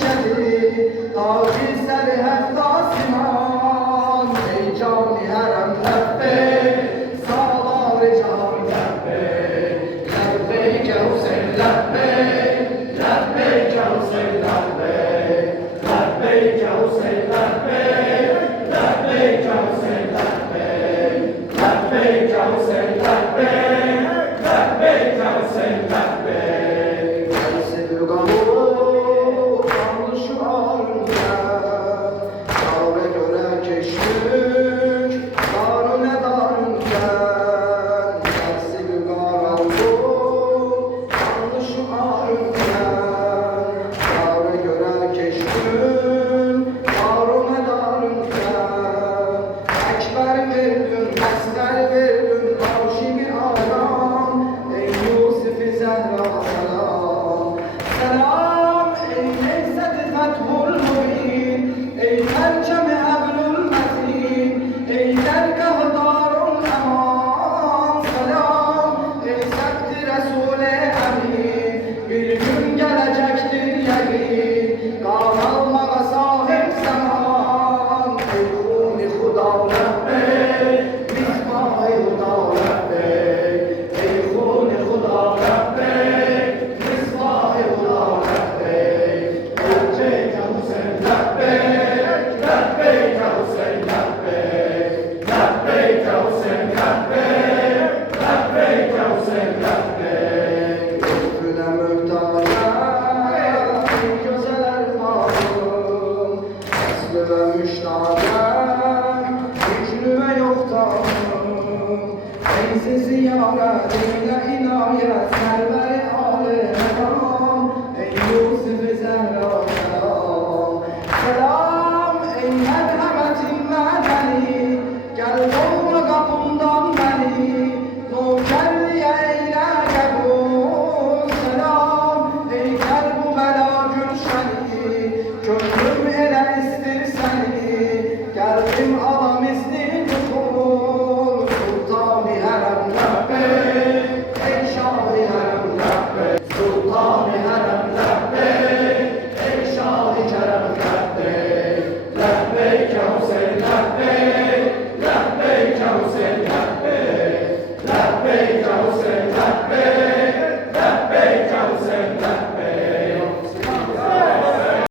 شدی تاجی سر هفت آسمان ای جانی حرم لبیک سالار جهان لبیک لبیک حسین لبیک لبیک حسین لبیک لبیک حسین لبیک لبیک حسین لبیک لبیک حسین لبیک لبیک حسین لبیک حسین لگامو ziyaretine inayet server alem ey Yusuf Zehra selam selam ey merhametin medeni gel doğru kapımdan beni nurkerliye eyle kabul selam ey bu bela gülşeni gönlüm ele istir seni geldim adam izni tukul sultan-ı harem sultan-ı harem lebbeyk ey şah-ı kerem lebbeyk lebbeyk ya Hüseyin lebbeyk